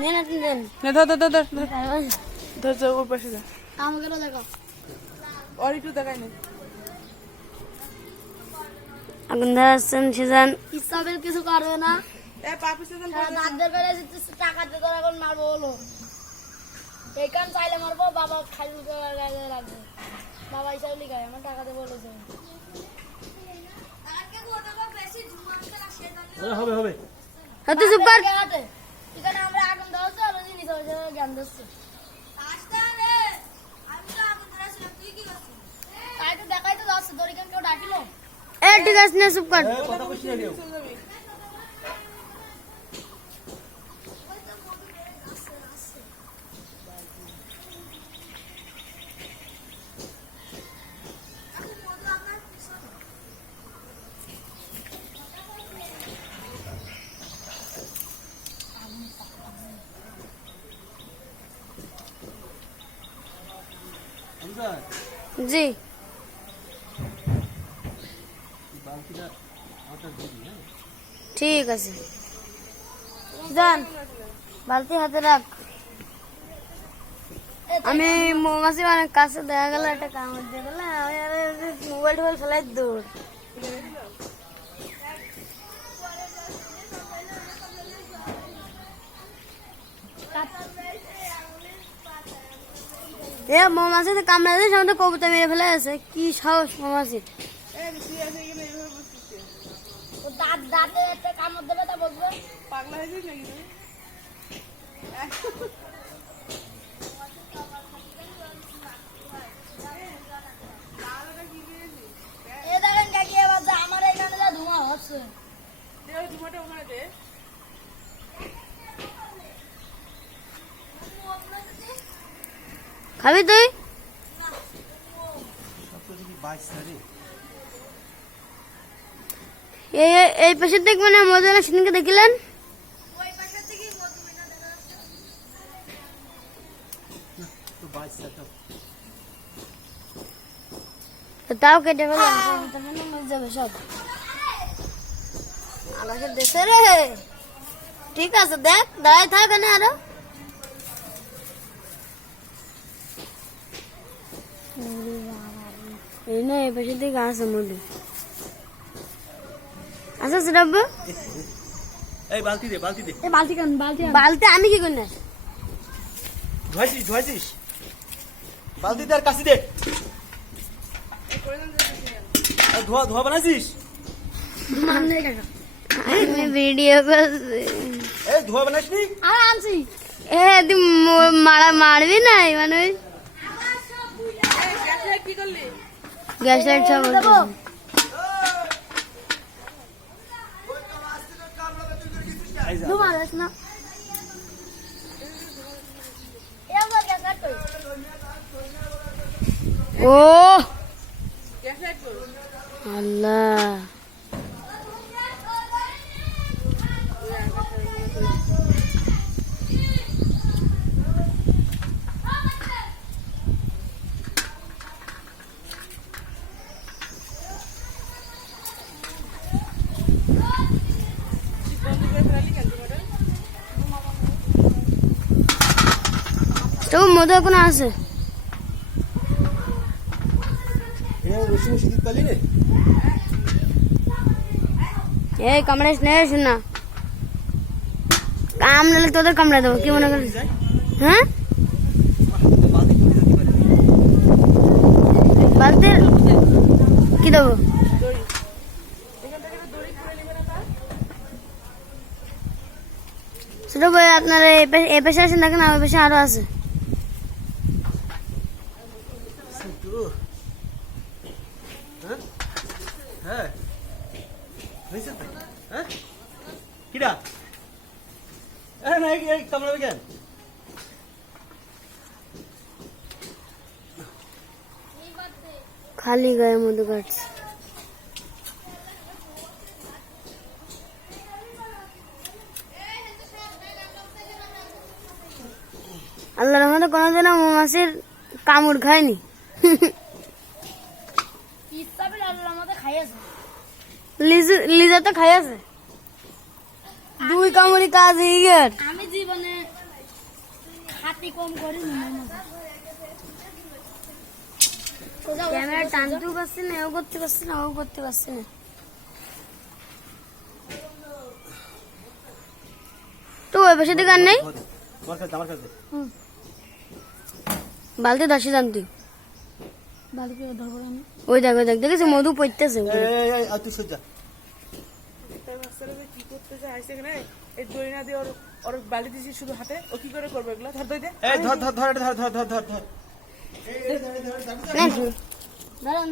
নেন আপনি দেন না ধর যা ওর পাশে যা আমাকে দেখো আর একটু দেখাই না আগুন ধরাচ্ছেন সেজন ইসলামের কিছু করবে না এ পাপি সেজন দাঁতের বেলা টাকা দিয়ে এখন মারবো হলো এইখান চাইলে মারবো বাবা খাইল রাখবে বাবা হিসাবে লিখায় আমার টাকা দিয়ে বলেছে হবে হবে হাতে চুপ কর এখানে আমরা আগুন ধরছি আর ওই জিনিস জ্ঞান ধরছি তাই তো দেখাই তো যাচ্ছে দড়িখান কেউ ডাকিলো এ ঠিক আছে না চুপ কর কথা কইছি না কেউ জি ঠিক আছে যান বালতি হাতে রাখ আমি মৌমাছি অনেক কাছে দেখা গেল একটা কামড় দিয়ে গেল মোবাইল টোবাইল ফেলাই দৌড় এ মৌমাছি কামড়া দিয়ে সামনে কবুতর মেরে ফেলে আছে কি সাহস মৌমাছি দাঁতে একটা কামড় দেবে তা বলবো পাগলা হয়ে যাস নাকি এ দেখেন কাকি এবার আমার এখানে যা ধোঁয়া হচ্ছে ধুমাটা ওখানে দে খাবি তুই এই পাশে দেখবেন না মজা সেদিনকে দেখিলেন তাও কেটে ফেলেন যাবে সব আকাশের দেশে রে ঠিক আছে দেখ দাঁড়ায় থাক না আরো এই না এই পাশে দিকে আছে মধু আচ্ছা সেটাব্বু এই বালতি দে বালতি দে এই বালতি কেন বালতি আমি কি করি না ধোয়াইছিস বালতি দে আর কাশি দে ধোয়া বানাইছিস ভিডিও করছি এই ধোয়া বানাইসনি আর আনছি এ তুই মারবি না মানে কি করলি গ্যাস লাইট সব মারাস না ও আল্লাহ তো মধু এখন আছে এই কামড়াইস না শোনা কামড়ালে তোদের কামড়া দেবো কি মনে করিস হ্যাঁ বালতির কি দেবো ছোট ভাই আপনারা এ পেশে আসেন দেখেন আমার পেশে আরো আছে হ্যাঁ কিরা কামড়াবে কেন খালি গায়ে মধু কাটছে আল্লাহর রহমতে কোনোদিনও মৌমাছির কামড় খায়নি লিজা তো খাইয়াছে দুই কামড়ি কাজ হয়ে গেল আমি জীবনে মাটি কম করি ক্যামেরা টানতেও পারছি না, এও করতে পারছি না, ও করতে পারছি না। তো ওই পাশে দিকে আর নেই, আমার কাছে বালতি দাসি জানতি। বাড়ি করে ধরবো আমি। ওই দেখ দেখেছি মধু পড়তেছে। এই তুই সজ্জা তার বাচ্চারা যে কি করতে চায় আইসে এখানে, এই দই না দিয়ে ওর ওর বালি দিয়েছি শুধু হাতে, ও কি করে করবে এগুলো? ধর দই দে। এই ধর ধর ধর ধর ধর ধর ধর নেন। দাঁড়ান